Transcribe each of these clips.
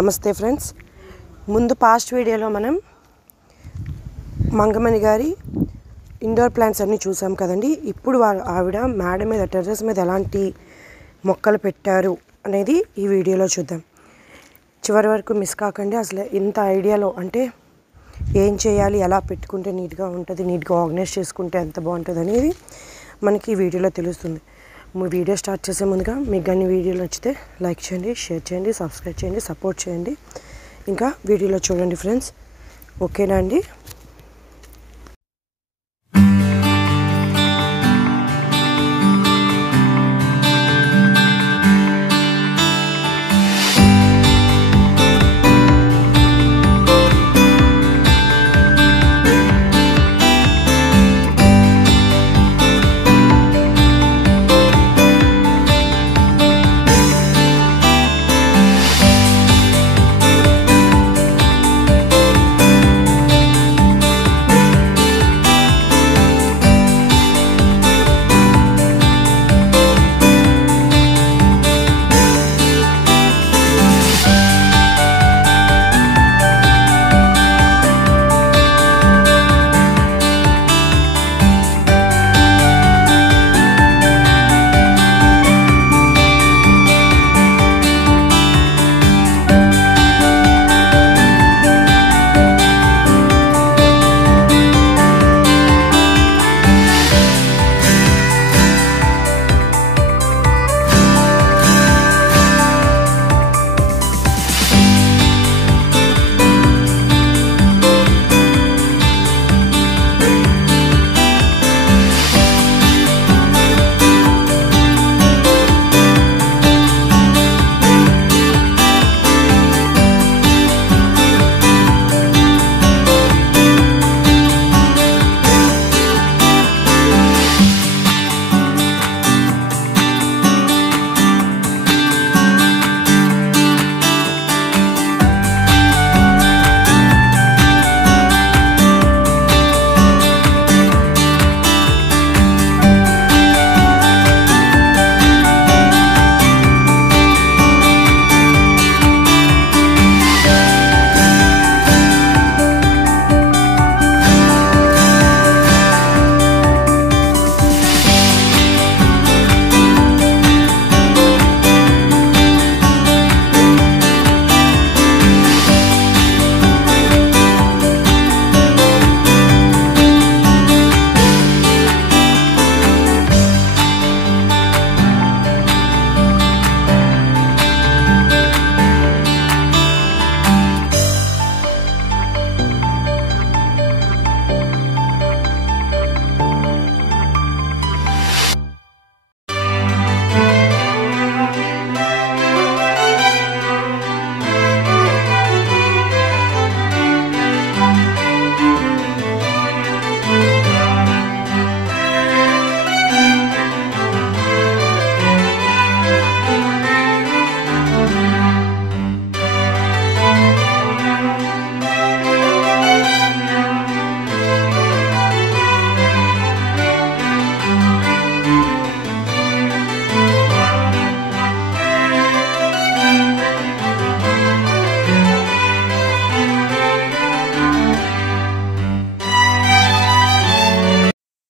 నమస్తే ఫ్రెండ్స్. ముందు పాస్ట్ వీడియోలో మనం మంగమణి గారి ఇండోర్ ప్లాంట్స్ అన్నీ చూసాం కదండి. ఇప్పుడు ఆవిడ మేడ మీద టెర్రస్ మీద ఎలాంటి మొక్కలు పెట్టారు అనేది ఈ వీడియోలో చూద్దాం. చివరి వరకు మిస్ కాకండి. అసలు ఇంత ఐడియాలో అంటే ఏం చేయాలి, ఎలా పెట్టుకుంటే నీట్గా ఉంటుంది, నీట్గా ఆర్గనైజ్ చేసుకుంటే ఎంత బాగుంటుంది అనేది మనకి ఈ వీడియోలో తెలుస్తుంది. వీడియో స్టార్ట్ చేసే ముందుగా మీకు కానీ వీడియోలు నచ్చితే లైక్ చేయండి, షేర్ చేయండి, సబ్స్క్రైబ్ చేయండి, సపోర్ట్ చేయండి. ఇంకా వీడియోలో చూడండి ఫ్రెండ్స్. ఓకేనా అండి?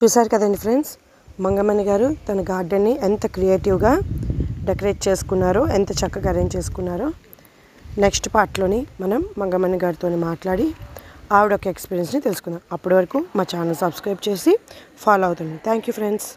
చూసారు కదండి ఫ్రెండ్స్, మంగమణి గారు తన గార్డెన్ని ఎంత క్రియేటివ్గా డెకరేట్ చేసుకున్నారో, ఎంత చక్కగా అరేంజ్ చేసుకున్నారో. నెక్స్ట్ పార్ట్లోని మనం మంగమణి గారితో మాట్లాడి ఆవిడ ఒక ఎక్స్పీరియన్స్ని తెలుసుకుందాం. అప్పటి వరకు మా ఛానల్ సబ్స్క్రైబ్ చేసి ఫాలో అవుతుంది. Thank you friends.